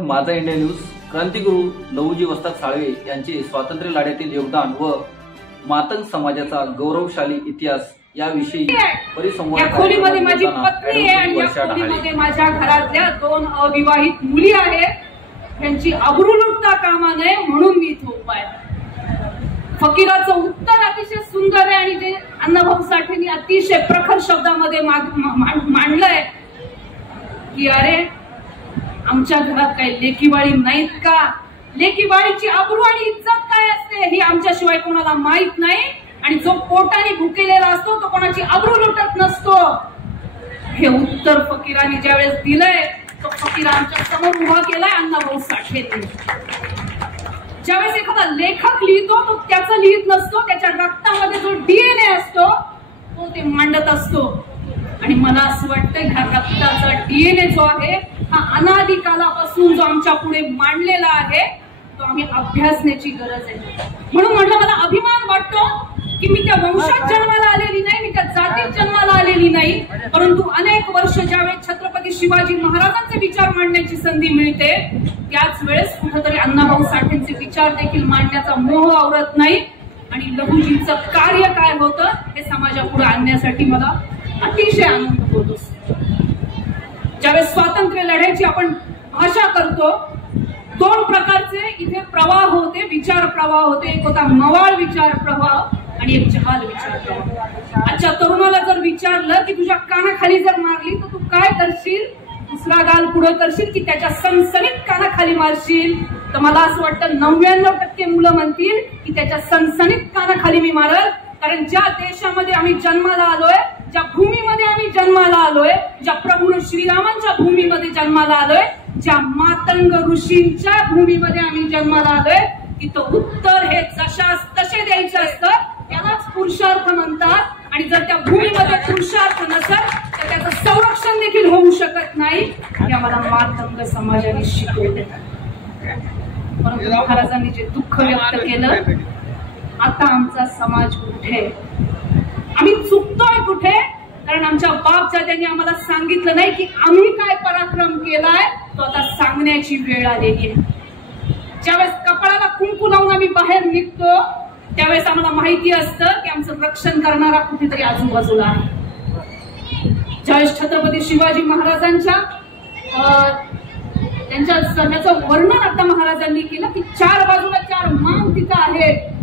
माझा India news क्रांतिगुरु Lahuji वस्ताद साळवे यांचे स्वातंत्र्य लढ्यातील योगदान व मातंग समाजाचा गौरवशाली इतिहास याविषयी परिसंवाद खोलीमध्ये माझी पत्नी आहे आणि या खोलीमध्ये माझ्या घरातल्या 2 अविवाहित मुली आहेत। यांची अब्रू लुटता कामा नये म्हणून मी इथे उभा आहे। फकीराचं उत्तर अतिशय सुंदर आहे आणि जे अण्णाभाऊ साठेंनी अतिशय प्रखर शब्दामध्ये मांडलंय की अरे आमच्या घरात काही लेकीवाळी नाहीत का? लेकीवाळीची अब्रू आणि इज्जत काय असते ही आमच्याशिवाय कोणाला माहित नाही आणि जो पोटाने भुकेलेला असतो तो कोणाची अब्रू लुटत नसतो। हे उत्तर फकीरांनी ज्यावेळेस दिलंय तो फकीर आमच्या समोर उभा केलाय अण्णाभाऊ साठेंनी। ज्यावेळेस एखादा लेखक लिहितो तो त्याचं लिहित नसतो, त्याच्या रक्तामध्ये जो डीएनए असतो तो ते मांडत असतो आणि मला असं वाटतं ह्या रक्ताचा डीएनए जो आहे हा अनादी कालापासून जो आमच्या पुढे मांडलेला आहे तो आम्ही अभ्यासण्याची गरज आहे। म्हणून म्हटलं मला अभिमान वाटतो की मी त्या वंशात जन्माला आलेली नाही, मी त्या जातीत जन्माला आलेली नाही, परंतु अनेक वर्ष ज्यावेळेस छत्रपती शिवाजी महाराजांचे विचार मांडण्याची संधी मिळते त्याच वेळेस कुठेतरी अण्णाभाऊ साठेंचे विचार देखील मांडण्याचा मोह आवरत नाही आणि लहुजींचं कार्य काय होतं हे समाजापुढे आणण्यासाठी मला अतिशय आनंद होत असतो। ज्यावेळेस स्वातंत्र्य लढ्याची आपण भाषा करतो 2 प्रकारचे इथे प्रवाह होते, विचार प्रवाह होते। एक होता मवाळ विचार प्रवाह आणि एक जहाल विचार प्रवाह। आजच्या तरुणाला जर विचारलं की तुझ्या कानाखाली जर मारली तर तू काय करशील, दुसरा गाल पुढे करशील की त्याच्या सणसणीत कानाखाली मारशील, तर मला असं वाटतं 99% मुलं म्हणतील की त्याच्या सणसणीत कानाखाली मी मारल। कारण ज्या देशामध्ये आम्ही जन्माला आलोय, ज्या भूमीमध्ये आम्ही जन्माला आलोय, ज्या प्रभू श्रीरामांच्या भूमीमध्ये जन्माला आलोय, ज्या मातंग ऋषींच्या भूमीमध्ये आम्ही जन्माला आलोय तिथं उत्तर हे जशास तसे द्यायचे असतं, त्यालाच पुरुषार्थ म्हणतात। आणि जर त्या भूमीमध्ये पुरुषार्थ नसेल तर त्याचं संरक्षण देखील होऊ शकत नाही हे आम्हाला मातंग समाजाने शिकवले। परंतु महाराजांनी जे दुःख व्यक्त केलं आता आमचा समाज कुठे, आम्ही चुकतोय कुठे? कारण आमच्या बापजात्यांनी आम्हाला सांगितलं नाही की आम्ही काय पराक्रम केलाय तो आता सांगण्याची वेळ आलेली आहे। ज्यावेळेस कपाळाला कुंकू लावून आम्ही बाहेर निघतो त्यावेळेस आम्हाला माहिती असतं की आमचं रक्षण करणारा कुठेतरी आजूबाजूला आहे। ज्यावेळेस छत्रपती शिवाजी महाराजांच्या त्याचं वर्णन आता महाराजांनी केलं की 4 बाजूला 4 मान तिथं आहेत।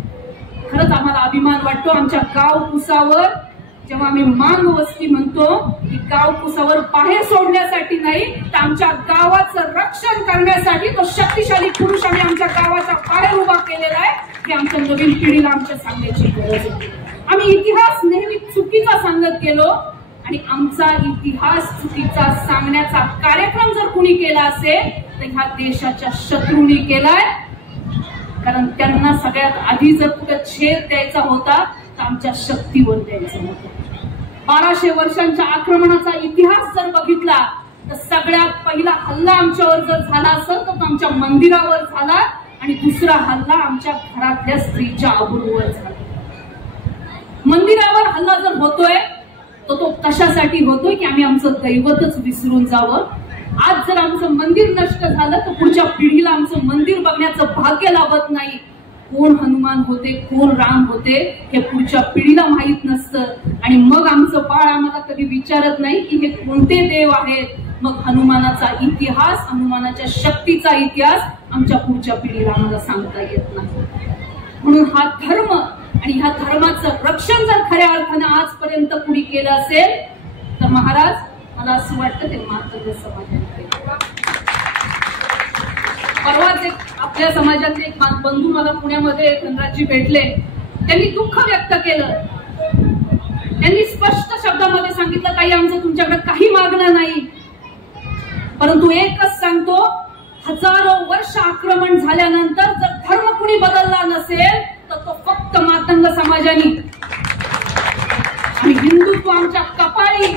खरंच आम्हाला अभिमान वाटतो आमच्या गाव कुसावर जेव्हा आम्ही मान वस्ती म्हणतो की गाव कुसावर बाहेर सोडण्यासाठी नाही तर आमच्या गावाचं रक्षण करण्यासाठी तो शक्तिशाली पुरुष आम्ही आमच्या गावाच्या बाहेर उभा केलेला आहे हे आमच्या नवीन पिढीला आमच्या सांगण्याची गरज आहे। आम्ही इतिहास नेहमी चुकीचा सांगत गेलो आणि आमचा इतिहास चुकीचा सांगण्याचा कार्यक्रम जर कुणी केला असेल तर ह्या देशाच्या शत्रूंनी केलाय। कारण त्यांना सगळ्यात आधी जर कुठे छेद द्यायचा होता तर आमच्या शक्तीवर द्यायचा होता। 1200 वर्षांच्या आक्रमणाचा इतिहास जर बघितला तर सगळ्यात पहिला हल्ला आमच्यावर जर झाला असेल तर तो आमच्या मंदिरावर झाला आणि दुसरा हल्ला आमच्या घरातल्या स्त्रीच्या अब्रूवर झाला। मंदिरावर हल्ला जर होतोय तर तो कशासाठी होतोय की आम्ही आमचं दैवतच विसरून जावं। आज जर आमचं मंदिर नष्ट झालं तर पुढच्या पिढीला आमचं मंदिर बघण्याचं भाग्य लाभत नाही। कोण हनुमान होते, कोण राम होते हे पुढच्या पिढीला माहित नसतं आणि मग आमचं बाळ आम्हाला कधी विचारत नाही की हे कोणते देव आहेत। मग हनुमानाचा इतिहास, हनुमानाच्या शक्तीचा इतिहास आमच्या पुढच्या पिढीला आम्हाला सांगता येत नाही। म्हणून हा धर्म आणि ह्या धर्माचं रक्षण जर खऱ्या अर्थाने आजपर्यंत कुणी केलं असेल तर महाराज मला असं वाटतं ते मातंग समाजाने केलं। परवाच आपल्या समाजातले एक बंधू मला पुण्यामध्ये धनराजजी भेटले, त्यांनी दुःख व्यक्त केलं। त्यांनी स्पष्ट शब्दामध्ये सांगितलं ताई आमचं तुमच्याकडे काही मागणं नाही, परंतु एकच सांगतो हजारो वर्ष आक्रमण झाल्यानंतर जर धर्म कुणी बदलला नसेल तर तो फक्त मातंग समाजाने। आणि हिंदुत्व आमच्या कपाळी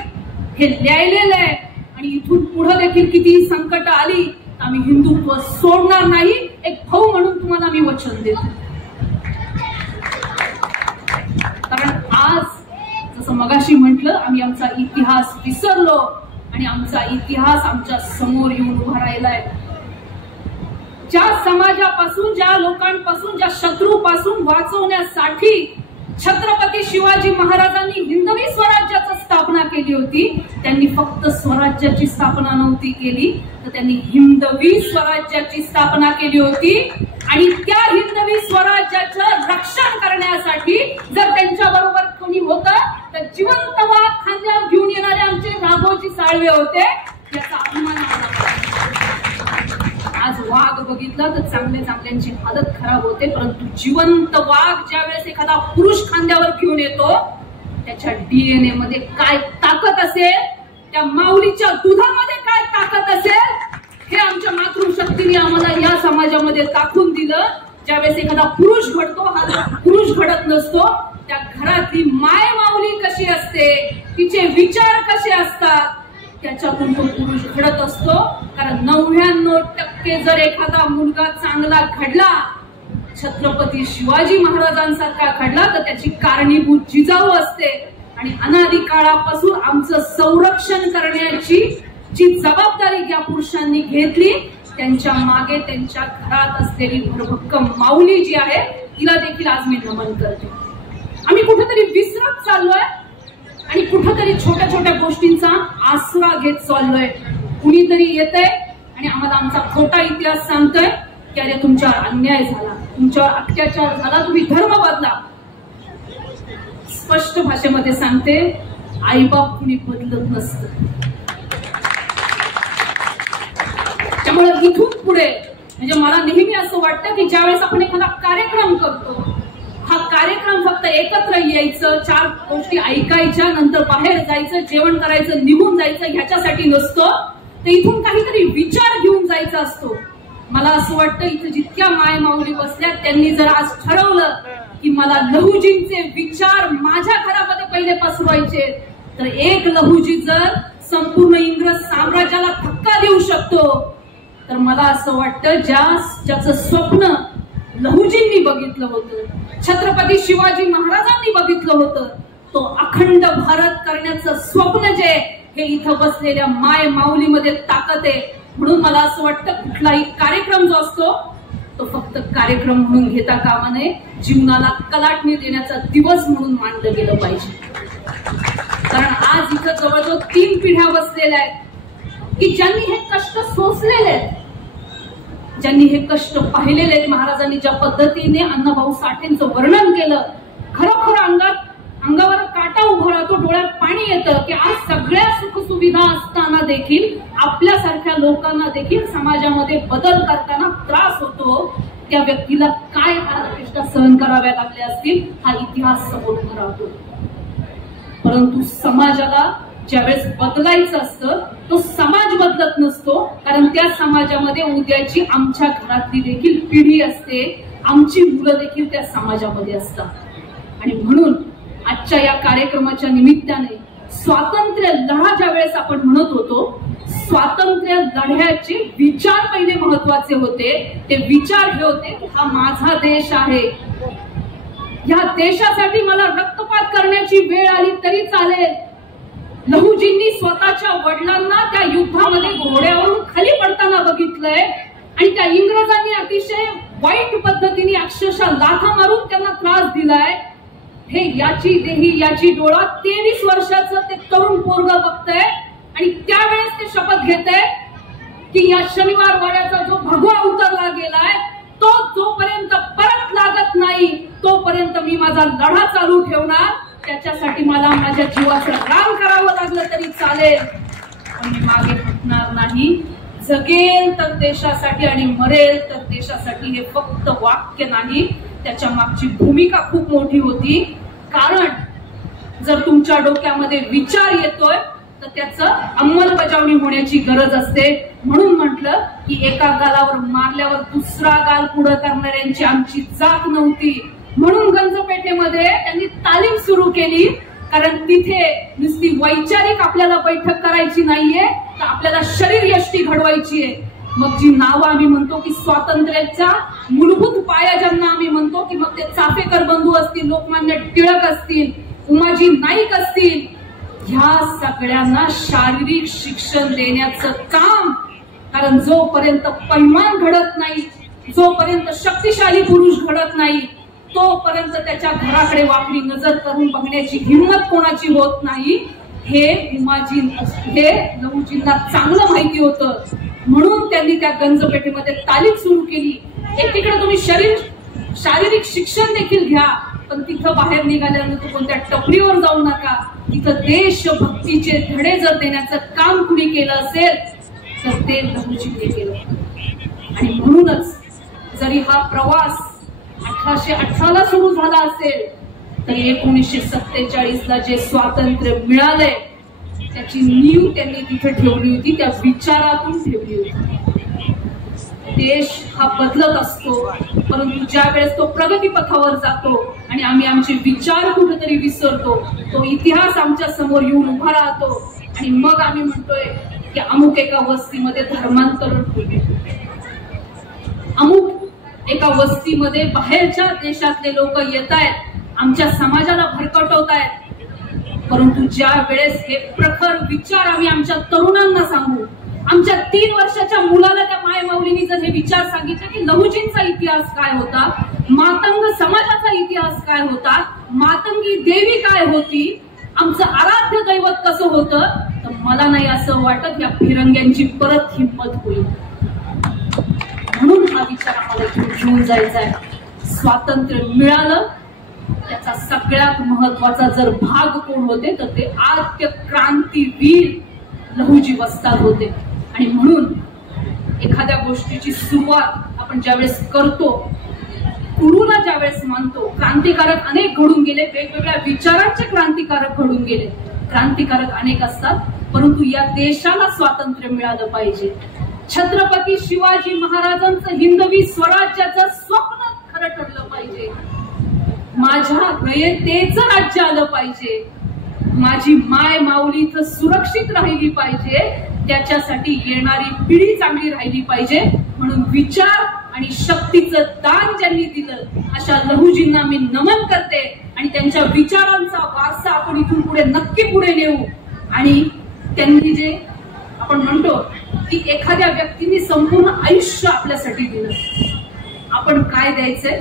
हे लिहिलेलं आहे आणि इथून पुढे देखील किती संकट आली आम्ही हिंदुत्व सोडणार नाही। एक भाऊ म्हणून तुम्हाला मी वचन देतो। कारण आज जसं मगाशी म्हटलं आम्ही आमचा इतिहास विसरलो आणि आमचा इतिहास आमच्या समोर येऊन उभा राहिलाय। ज्या समाजापासून, ज्या लोकांपासून, ज्या शत्रूपासून वाचवण्यासाठी छत्रपती शिवाजी महाराजांनी हिंदवी स्वराज्याची स्थापना केली होती, त्यांनी फक्त स्वराज्याची स्थापना नव्हती केली, तर त्यांनी हिंदवी स्वराज्याची स्थापना केली होती. आणि त्या हिंदवी स्वराज्याचं रक्षण करण्यासाठी जर त्यांच्या बरोबर कोणी होतं तर जिवंत वाघ खांद्यावर घेऊन येणारे आमचे राघोजी साळवे होते. याचा अभिमान आम्हाला. आज वाघ बघितला तर चांगल्यांची हालत खराब होते, परंतु जिवंत वाघ ज्यावेळेस एखादा पुरुष खांद्यावर घेऊन येतो, त्याच्या डीएनए मध्ये काय ताकद असेल, त्या माऊलीच्या दुधामध्ये काय ताकद असेल, हे आमच्या मातृशक्तीने आम्हाला या समाजामध्ये दाखवून दिलं. ज्यावेळेस एखादा पुरुष घडतो, हा पुरुष घडत नसतो, त्या घरातली माय माऊली कशी असते, तिचे विचार कसे असतात, त्याच्यातून तो पुरुष घडत असतो. कारण 99% जर एखादा मुलगा चांगला घडला, छत्रपती शिवाजी महाराजांसारखा घडला, तर त्याची कारणीभूत जिजाऊ असते. आणि अनादी काळापासून आमचं संरक्षण करण्याची जी जबाबदारी या पुरुषांनी घेतली, त्यांच्या मागे त्यांच्या घरात असलेली भरभक्कम माऊली जी आहे, तिला देखील आज मी नमन करते. आम्ही कुठेतरी विसरत चाललोय आणि कुठेतरी छोट्या छोट्या गोष्टींचा आसरा घेत चाललोय. कुणीतरी येतंय आणि आम्हाला आमचा खोटा इतिहास सांगतोय की अरे तुमच्यावर अन्याय झाला, तुमच्यावर अत्याचार झाला, तुम्ही धर्म बदला. स्पष्ट भाषेमध्ये सांगते, आईबाप कुणी बदलत नसतं. त्यामुळे इथून पुढे म्हणजे मला नेहमी असं वाटतं की ज्यावेळेस आपण एखादा कार्यक्रम करतो, हा कार्यक्रम फक्त एकत्र यायचं, 4 गोष्टी ऐकायच्या, नंतर बाहेर जायचं, जेवण करायचं, निघून जायचं, ह्याच्यासाठी नसतो, तर इथून काहीतरी विचार घेऊन जायचा असतो. मला असं वाटतं इथं जितक्या माय माऊली बसल्या, त्यांनी जर आज ठरवलं की मला लहुजींचे विचार माझ्या घरामध्ये पहिले पसरवायचे, तर एक लहुजी जर संपूर्ण इंग्रज साम्राज्याला धक्का देऊ शकतो, तर मला असं वाटतं ज्याचं स्वप्न लहुजींनी बघितलं होतं, छत्रपती शिवाजी महाराजांनी बघितलं होतं, तो अखंड भारत करण्याचं स्वप्न जे हे इथं बसलेल्या माय माऊलीमध्ये ताकद आहे. म्हणून मला असं वाटतं कुठलाही कार्यक्रम जो असतो तो फक्त कार्यक्रम म्हणून घेता कामा नये, जीवनाला कलाटणी देण्याचा दिवस म्हणून मानलं गेलं पाहिजे. कारण आज इथं जवळजवळ 3 पिढ्या बसलेल्या आहेत की ज्यांनी हे कष्ट सोसलेले आहेत, ज्यांनी हे कष्ट पाहिलेले आहेत. महाराजांनी ज्या पद्धतीने अण्णाभाऊ साठेंचं वर्णन केलं, खरोखर अंगावर काटा उभा राहतो, डोळ्यात पाणी येतं की आज सगळ्या सुखसुविधा असताना देखील आपल्यासारख्या लोकांना देखील समाजामध्ये बदल करताना त्रास होतो. त्या व्यक्तीला काय कष्ट सहन कराव्या लागले असतील, हा इतिहास समोर उभा राहतो. परंतु समाजाला ज्यावेळेस बदलायचं असतं, तो समाज बदलत नसतो, कारण त्या समाजामध्ये उद्याची आमच्या घरातली देखील पिढी असते, आमची मुलं देखील त्या समाजामध्ये असतात. आणि म्हणून आजच्या या कार्यक्रमाच्या निमित्ताने स्वातंत्र्य लढा ज्यावेळेस आपण म्हणत होतो, स्वातंत्र्य लढ्याचे विचार पहिले महत्वाचे होते. ते विचार हे होते की हा माझा देश आहे, या देशासाठी मला रक्तपात करण्याची वेळ आली तरी चालेल. लहुजींनी स्वतःच्या वडिलांना त्या युद्धामध्ये घोड्यावरून खाली पडताना बघितलंय आणि त्या इंग्रजांनी अतिशय वाईट पद्धतीने अक्षरशः लाथा मारून त्यांना त्रास दिलाय. हे याची देही याची डोळा 23 वर्षाचं ते तरुण पोरग बघतंय आणि त्यावेळेस ते शपथ घेतंय की या शनिवार वाड्याचा जो भगवा उतरला गेलाय, तो जोपर्यंत परत लागत नाही तोपर्यंत मी माझा लढा चालू ठेवणार. त्याच्यासाठी मला माझ्या जीवाचं रान करावं लागलं तरी चालेल, पण मी मागे हटणार नाही. जगेल तर देशासाठी आणि मरेल तर देशासाठी हे फक्त वाक्य नाही, त्याच्या मागची भूमिका खूप मोठी होती. कारण जर तुमच्या डोक्यामध्ये विचार येतोय तर त्याचं अंमलबजावणी होण्याची गरज असते. म्हणून म्हटलं की एका गालावर मारल्यावर दुसरा गाल पुढे करणाऱ्यांची आमची जात नव्हती. म्हणून गंजपेठेमध्ये त्यांनी तालीम सुरू केली, कारण तिथे नुसती वैचारिक आपल्याला बैठक करायची नाहीये, तर आपल्याला शरीर यष्टी घडवायची आहे. मग जी नावं आम्ही म्हणतो की स्वातंत्र्याचा मूलभूत पाया ज्यांना आम्ही म्हणतो की मग ते चाफेकर बंधू असतील, लोकमान्य टिळक असतील, उमाजी नाईक असतील, ह्या सगळ्यांना शारीरिक शिक्षण देण्याचं काम कारण जोपर्यंत पैमान घडत नाही, जोपर्यंत शक्तिशाली पुरुष घडत नाही, तोपर्यंत त्याच्या घराकडे वाकडी नजर करून बघण्याची हिंमत कोणाची होत नाही. हे लहुजींना चांगलं माहिती होतं. म्हणून त्यांनी त्या गंजपेठेमध्ये तालीम सुरू केली. एकीकडे तुम्ही शारीरिक शिक्षण देखील घ्या, पण तिथं बाहेर निघाल्यानंतर कोणत्या टपरीवर जाऊ नका. तिथं देशभक्तीचे धडे जर देण्याचं काम कुणी केलं असेल तर ते लहुजींनी केलं. आणि म्हणूनच जरी हा प्रवास 1818 सुरू झाला असेल तरी 1947 जे स्वातंत्र्य मिळालंय त्याची नीव त्यांनी तिथे ठेवली होती, त्या विचारातून ठेवली होती. देश हा बदलत असतो, परंतु ज्या वेळेस तो प्रगती पथावर जातो आणि आम्ही आमचे विचार कुठेतरी विसरतो, तो इतिहास आमच्या समोर येऊन उभा राहतो आणि मग आम्ही म्हणतोय की अमुक एका वस्तीमध्ये धर्मांतरण होईल, अमुक एका वस्तीमध्ये बाहेरच्या देशातले लोक येत आहेत, आमच्या समाजाला भरकटवतायत. परंतु ज्या वेळेस हे प्रखर विचार आम्ही आमच्या तरुणांना सांगू, आमच्या 3 वर्षाच्या मुलाला त्या मायमाऊलींनी जर हे विचार सांगितले की लहुजींचा इतिहास काय होता, मातंग समाजाचा इतिहास काय होता, मातंगी देवी काय होती, आमचं आराध्य दैवत कसं होतं, तर मला नाही असं वाटत या फिरंग्यांची परत हिंमत होईल. म्हणून हा विचार आम्हाला घेऊन जायचा आहे. स्वातंत्र्य मिळालं त्याचा सगळ्यात महत्वाचा जर भाग कोण होते तर ते आद्य क्रांतीवीर लहुजी वस्ताद होते. आणि म्हणून एखाद्या गोष्टीची सुरुवात आपण ज्यावेळेस करतो, गुरुला ज्यावेळेस मानतो, क्रांतिकारक अनेक घडून गेले, वेगवेगळ्या विचारांचे क्रांतिकारक घडून गेले, क्रांतिकारक अनेक असतात, परंतु या देशाला स्वातंत्र्य मिळालं पाहिजे. छत्रपती शिवाजी महाराजांचं हिंदवी स्वराज्याचं स्वप्न खरं ठरलं पाहिजे. माझ्या रयतेचं राज्य आलं पाहिजे. माझी माय माऊली इथं सुरक्षित राहिली पाहिजे. त्याच्यासाठी येणारी पिढी चांगली राहिली पाहिजे. म्हणून विचार आणि शक्तीचं दान ज्यांनी दिलं अशा लहुजींना मी नमन करते आणि त्यांच्या विचारांचा वारसा आपण इथून पुढे नक्की पुढे नेऊ. आणि त्यांनी जे आपण म्हणतो की एखाद्या व्यक्तीने संपूर्ण आयुष्य आपल्यासाठी दिलं, आपण काय द्यायचंय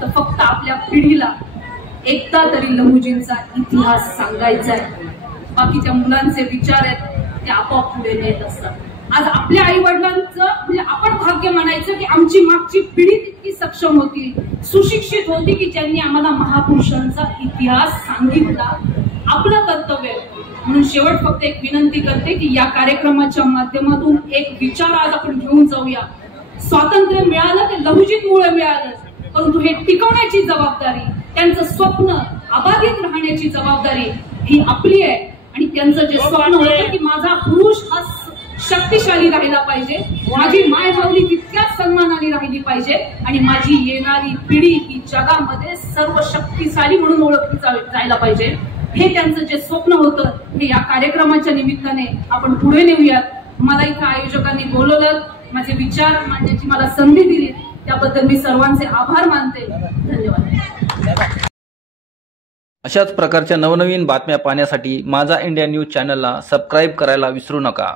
तर फक्त आपल्या पिढीला एकदा तरी लहुजींचा इतिहास सांगायचा आहे. बाकीच्या मुलांचे विचार आहेत ते आपोआप पुढे नेत असतात. आज आपल्या आई वडिलांचं म्हणजे आपण भाग्य मानायचं की आमची मागची पिढी तितकी सक्षम होती, सुशिक्षित होती की ज्यांनी आम्हाला महापुरुषांचा इतिहास सांगितला. आपलं कर्तव्य म्हणून शेवट फक्त एक विनंती करते की या कार्यक्रमाच्या माध्यमातून एक विचार आज आपण घेऊन जाऊया. स्वातंत्र्य मिळालं ते लहुजींमुळे मिळालं, परंतु हे टिकवण्याची जबाबदारी, त्यांचं स्वप्न अबाधित राहण्याची जबाबदारी ही आपली आहे. आणि त्यांचं जे स्वप्न होतं की माझा पुरुष हा शक्तिशाली राहिला पाहिजे, माझी माय माऊली तितक्याच सन्मानाने राहिली पाहिजे आणि माझी येणारी पिढी ही जगामध्ये सर्व शक्तिशाली म्हणून ओळखली जायला पाहिजे. हे त्यांचं जे स्वप्न होतं हे या कार्यक्रमाच्या निमित्ताने आपण पुढे नेऊयात. मला इथं आयोजकांनी बोलवलं, माझे विचार मांडण्याची मला संधी दिली, त्याबद्दल मी सर्वांचे आभार मानते. धन्यवाद. अशाच प्रकारच्या नवनवीन बातम्या पाहण्यासाठी माझा इंडिया न्यूज चॅनलला सबस्क्राईब करायला विसरू नका.